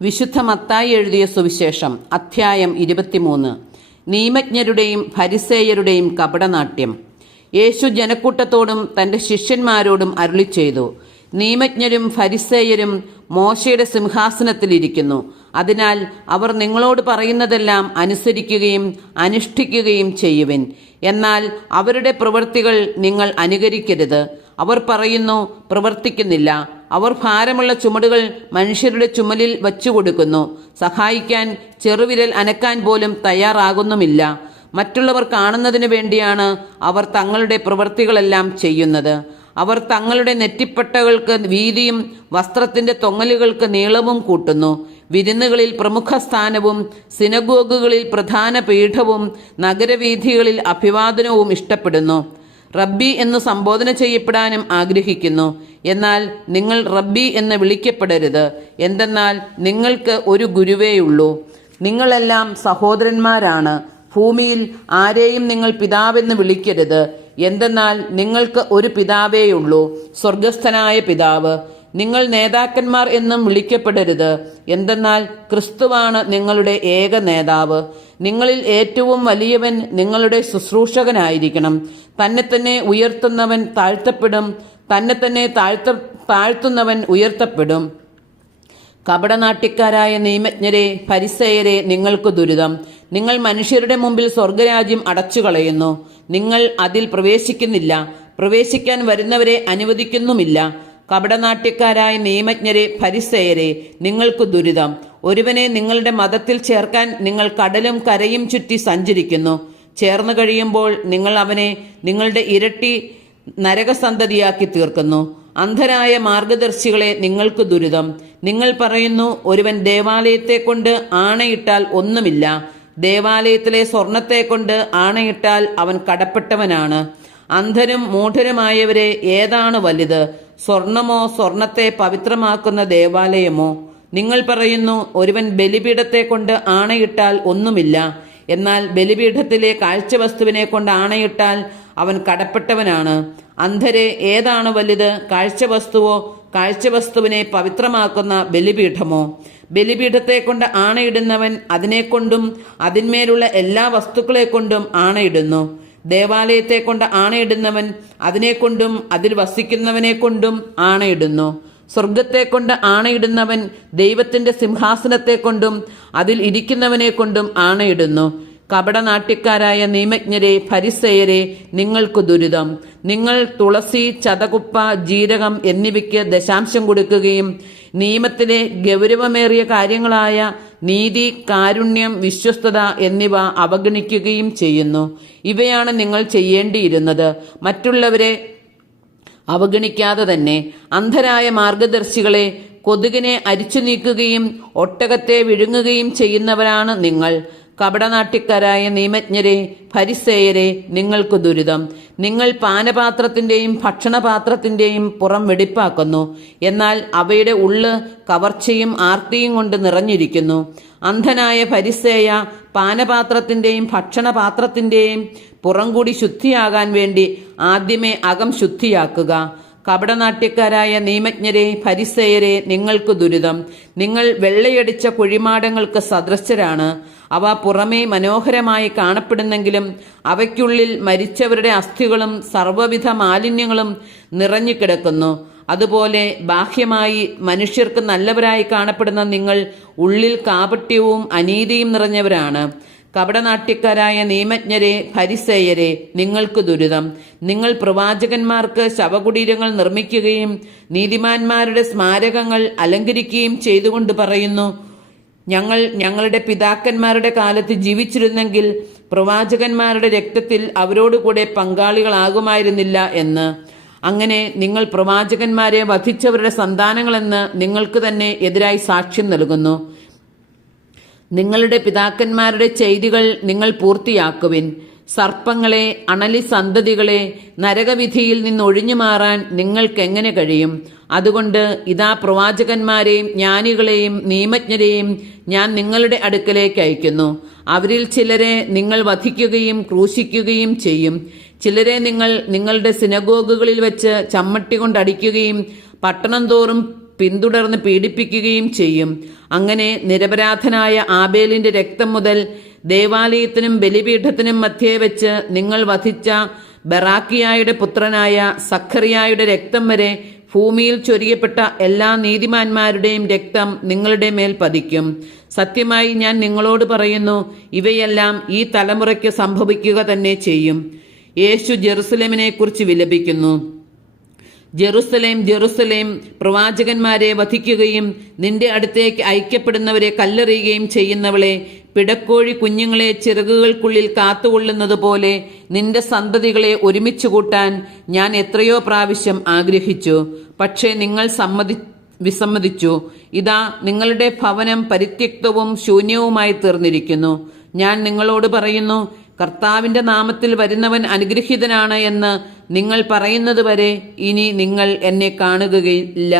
വിശുദ്ധ മത്തായി എഴുതിയ സുവിശേഷം അധ്യായം 23. നിയമജ്ഞരുടെയും ഫരിസേയരുടെയും കപടനാട്യം. യേശു ജനക്കൂട്ടത്തോടും തൻ്റെ ശിഷ്യന്മാരോടും അരുളിച്ചെയ്തു, നിയമജ്ഞരും ഫരിസേയരും മോശയുടെ സിംഹാസനത്തിലിരിക്കുന്നു. അതിനാൽ അവർ നിങ്ങളോട് പറയുന്നതെല്ലാം അനുസരിക്കുകയും അനുഷ്ഠിക്കുകയും ചെയ്യുവിൻ. എന്നാൽ അവരുടെ പ്രവൃത്തികൾ നിങ്ങൾ അനുകരിക്കരുത്. അവർ പറയുന്നു, പ്രവർത്തിക്കുന്നില്ല. അവർ ഭാരമുള്ള ചുമടുകൾ മനുഷ്യരുടെ ചുമലിൽ വച്ചുകൊടുക്കുന്നു. സഹായിക്കാൻ ചെറുവിരൽ അനക്കാൻ പോലും തയ്യാറാകുന്നുമില്ല. മറ്റുള്ളവർ കാണുന്നതിന് വേണ്ടിയാണ് അവർ തങ്ങളുടെ പ്രവൃത്തികളെല്ലാം ചെയ്യുന്നത്. അവർ തങ്ങളുടെ നെറ്റിപ്പട്ടകൾക്ക് വീതിയും വസ്ത്രത്തിൻ്റെ തൊങ്ങലുകൾക്ക് നീളവും കൂട്ടുന്നു. വിരുന്നുകളിൽ പ്രമുഖ സ്ഥാനവും സിനഗോഗുകളിൽ പ്രധാന പീഠവും നഗരവീഥികളിൽ അഭിവാദനവും ഇഷ്ടപ്പെടുന്നു. റബ്ബി എന്ന് സംബോധന ചെയ്യപ്പെടാനും ആഗ്രഹിക്കുന്നു. എന്നാൽ നിങ്ങൾ റബ്ബി എന്ന് വിളിക്കപ്പെടരുത്. എന്തെന്നാൽ നിങ്ങൾക്ക് ഒരു ഗുരുവേയുള്ളൂ. നിങ്ങളെല്ലാം സഹോദരന്മാരാണ്. ഭൂമിയിൽ ആരെയും നിങ്ങൾ പിതാവെന്ന് വിളിക്കരുത്. എന്തെന്നാൽ നിങ്ങൾക്ക് ഒരു പിതാവേയുള്ളൂ, സ്വർഗസ്ഥനായ പിതാവ്. നിങ്ങൾ നേതാക്കന്മാർ എന്നും വിളിക്കപ്പെടരുത്. എന്തെന്നാൽ ക്രിസ്തുവാണ് നിങ്ങളുടെ ഏക നേതാവ്. നിങ്ങളിൽ ഏറ്റവും വലിയവൻ നിങ്ങളുടെ ശുശ്രൂഷകനായിരിക്കണം. തന്നെ തന്നെ ഉയർത്തുന്നവൻ താഴ്ത്തപ്പെടും, തന്നെ തന്നെ താഴ്ത്തുന്നവൻ ഉയർത്തപ്പെടും. കപടനാട്യക്കാരായ നിയമജ്ഞരെ, ഫരിസേയരെ, നിങ്ങൾക്ക് ദുരിതം. നിങ്ങൾ മനുഷ്യരുടെ മുമ്പിൽ സ്വർഗരാജ്യം അടച്ചുകളയുന്നു. നിങ്ങൾ അതിൽ പ്രവേശിക്കുന്നില്ല, പ്രവേശിക്കാൻ വരുന്നവരെ അനുവദിക്കുന്നുമില്ല. കപടനാട്യക്കാരായ നിയമജ്ഞരെ, ഫരിസേയരെ, നിങ്ങൾക്ക് ദുരിതം. ഒരുവനെ നിങ്ങളുടെ മതത്തിൽ ചേർക്കാൻ നിങ്ങൾ കടലും കരയും ചുറ്റി സഞ്ചരിക്കുന്നു. ചേർന്നു കഴിയുമ്പോൾ നിങ്ങൾ അവനെ നിങ്ങളുടെ ഇരട്ടി നരകസന്തതിയാക്കി തീർക്കുന്നു. അന്ധരായ മാർഗദർശികളെ, നിങ്ങൾക്ക് ദുരിതം. നിങ്ങൾ പറയുന്നു, ഒരുവൻ ദേവാലയത്തെ കൊണ്ട് ആണയിട്ടാൽ ഒന്നുമില്ല. ദേവാലയത്തിലെ സ്വർണത്തെ കൊണ്ട് ആണയിട്ടാൽ അവൻ കടപ്പെട്ടവനാണ്. അന്ധരും മൂഢരുമായവരെ, ഏതാണ് വലുത്, സ്വർണമോ സ്വർണത്തെ പവിത്രമാക്കുന്ന ദേവാലയമോ? നിങ്ങൾ പറയുന്നു, ഒരുവൻ ബലിപീഠത്തെ കൊണ്ട് ആണയിട്ടാൽ ഒന്നുമില്ല. എന്നാൽ ബലിപീഠത്തിലെ കാഴ്ചവസ്തുവിനെ കൊണ്ട് ആണയിട്ടാൽ അവൻ കടപ്പെട്ടവനാണ്. അന്ധരെ, ഏതാണ് വലുത്, കാഴ്ചവസ്തുവോ കാഴ്ചവസ്തുവിനെ പവിത്രമാക്കുന്ന ബലിപീഠമോ? ബലിപീഠത്തെ കൊണ്ട് ആണയിടുന്നവൻ അതിനെക്കൊണ്ടും അതിന്മേലുള്ള എല്ലാ വസ്തുക്കളെ കൊണ്ടും ആണയിടുന്നു. ദേവാലയത്തെ കൊണ്ട് ആണയിടുന്നവൻ അതിനെക്കൊണ്ടും അതിൽ വസിക്കുന്നവനെ കൊണ്ടും ആണയിടുന്നു. സ്വർഗത്തെ കൊണ്ട് ആണയിടുന്നവൻ ദൈവത്തിൻ്റെ സിംഹാസനത്തെ കൊണ്ടും അതിൽ ഇരിക്കുന്നവനെ കൊണ്ടും ആണയിടുന്നു. കപടനാട്യക്കാരായ നിയമജ്ഞരെ, ഫരിസേയരെ, നിങ്ങൾക്ക് ദുരിതം. നിങ്ങൾ തുളസി, ചതകുപ്പ, ജീരകം എന്നിവയ്ക്ക് ദശാംശം കൊടുക്കുകയും നിയമത്തിലെ ഗൗരവമേറിയ കാര്യങ്ങളായ നീതി, കാരുണ്യം, വിശ്വസ്തത എന്നിവ അവഗണിക്കുകയും ചെയ്യുന്നു. ഇവയാണ് നിങ്ങൾ ചെയ്യേണ്ടിയിരുന്നത്. മറ്റുള്ളവരെ അവഗണിക്കാതെ തന്നെ. അന്ധരായ മാർഗദർശികളെ, കൊതുകിനെ അരിച്ചു നീക്കുകയും ഒട്ടകത്തെ വിഴുങ്ങുകയും ചെയ്യുന്നവരാണ് നിങ്ങൾ. കപടനാട്യക്കാരായ നിയമജ്ഞരെ, ഫരിസേയരെ, നിങ്ങൾക്ക് ദുരിതം. നിങ്ങൾ പാനപാത്രത്തിൻ്റെയും ഭക്ഷണപാത്രത്തിൻ്റെയും പുറം വെടിപ്പാക്കുന്നു. എന്നാൽ അവയുടെ ഉള്ള് കവർച്ചയും ആർത്തിയും കൊണ്ട് നിറഞ്ഞിരിക്കുന്നു. അന്ധനായ ഫരിസേയ, പാനപാത്രത്തിൻ്റെയും ഭക്ഷണപാത്രത്തിൻ്റെയും പുറം കൂടി ശുദ്ധിയാകാൻ വേണ്ടി ആദ്യമേ അകം ശുദ്ധിയാക്കുക. കപടനാട്യക്കാരായ നിയമജ്ഞരെ, ഫരിസേയരെ, നിങ്ങൾക്ക് ദുരിതം. നിങ്ങൾ വെള്ളയടിച്ച കുഴിമാടങ്ങൾക്ക് സദൃശരാണ്. അവ പുറമേ മനോഹരമായി കാണപ്പെടുന്നെങ്കിലും അവയ്ക്കുള്ളിൽ മരിച്ചവരുടെ അസ്ഥികളും സർവ്വവിധ മാലിന്യങ്ങളും നിറഞ്ഞുകിടക്കുന്നു. അതുപോലെ ബാഹ്യമായി മനുഷ്യർക്ക് നല്ലവരായി കാണപ്പെടുന്ന നിങ്ങൾ ഉള്ളിൽ കാപട്യവും അനീതിയും നിറഞ്ഞവരാണ്. കപടനാട്യക്കാരായ നിയമജ്ഞരെ, ഫരിസേയരെ, നിങ്ങൾക്ക് ദുരിതം. നിങ്ങൾ പ്രവാചകന്മാർക്ക് ശവകുടീരങ്ങൾ നിർമ്മിക്കുകയും നീതിമാന്മാരുടെ സ്മാരകങ്ങൾ അലങ്കരിക്കുകയും ചെയ്തുകൊണ്ട് പറയുന്നു, ഞങ്ങൾ ഞങ്ങളുടെ പിതാക്കന്മാരുടെ കാലത്ത് ജീവിച്ചിരുന്നെങ്കിൽ പ്രവാചകന്മാരുടെ രക്തത്തിൽ അവരോടുകൂടെ പങ്കാളികളാകുമായിരുന്നില്ല എന്ന്. അങ്ങനെ നിങ്ങൾ പ്രവാചകന്മാരെ വധിച്ചവരുടെ സന്താനങ്ങളെന്ന് നിങ്ങൾക്ക് തന്നെ എതിരായി സാക്ഷ്യം നൽകുന്നു. നിങ്ങളുടെ പിതാക്കന്മാരുടെ ചെയ്തികൾ നിങ്ങൾ പൂർത്തിയാക്കുവിൻ. സർപ്പങ്ങളെ, അണലി സന്തതികളെ, നരകവിധിയിൽ നിന്ന് ഒഴിഞ്ഞു മാറാൻ നിങ്ങൾക്കെങ്ങനെ കഴിയും? അതുകൊണ്ട് ഇതാ പ്രവാചകന്മാരെയും ജ്ഞാനികളെയും നിയമജ്ഞരെയും ഞാൻ നിങ്ങളുടെ അടുക്കലേക്ക് അയക്കുന്നു. അവരിൽ ചിലരെ നിങ്ങൾ വധിക്കുകയും ക്രൂശിക്കുകയും ചെയ്യും. ചിലരെ നിങ്ങൾ നിങ്ങളുടെ സിനഗോഗുകളിൽ വെച്ച് ചമ്മട്ടി കൊണ്ടടിക്കുകയും പട്ടണം തോറും പിന്തുടർന്ന് പീഡിപ്പിക്കുകയും ചെയ്യും. അങ്ങനെ നിരപരാധനായ ആബേലിന്റെ രക്തം മുതൽ ദേവാലയത്തിനും ബലിപീഠത്തിനും മധ്യേ വെച്ച് നിങ്ങൾ വധിച്ച ബറാക്കിയായുടെ പുത്രനായ സഖറിയായുടെ രക്തം വരെ ഭൂമിയിൽ ചൊരിയപ്പെട്ട എല്ലാ നീതിമാന്മാരുടെയും രക്തം നിങ്ങളുടെ മേൽ പതിക്കും. സത്യമായി ഞാൻ നിങ്ങളോട് പറയുന്നു, ഇവയെല്ലാം ഈ തലമുറയ്ക്ക് സംഭവിക്കുക തന്നെ ചെയ്യും. യേശു ജെറുസലേമിനെ കുറിച്ച് വിലപിക്കുന്നു. ജെറുസലേം, ജെറുസലേം, പ്രവാചകന്മാരെ വധിക്കുകയും നിന്റെ അടുത്തേക്ക് അയക്കപ്പെടുന്നവരെ കല്ലെറിയുകയും ചെയ്യുന്നവളെ, പിടക്കോഴി കുഞ്ഞുങ്ങളെ ചിറകുകൾക്കുള്ളിൽ കാത്തുകൊള്ളുന്നത് പോലെ നിന്റെ സന്തതികളെ ഒരുമിച്ച് കൂട്ടാൻ ഞാൻ എത്രയോ പ്രാവശ്യം ആഗ്രഹിച്ചു. പക്ഷേ നിങ്ങൾ വിസമ്മതിച്ചു. ഇതാ, നിങ്ങളുടെ ഭവനം പരിത്യക്തവും ശൂന്യവുമായി തീർന്നിരിക്കുന്നു. ഞാൻ നിങ്ങളോട് പറയുന്നു, കർത്താവിന്റെ നാമത്തിൽ വരുന്നവൻ അനുഗ്രഹീതനാണ് എന്ന് നിങ്ങൾ പറയുന്നതുവരെ ഇനി നിങ്ങൾ എന്നെ കാണുകയില്ല.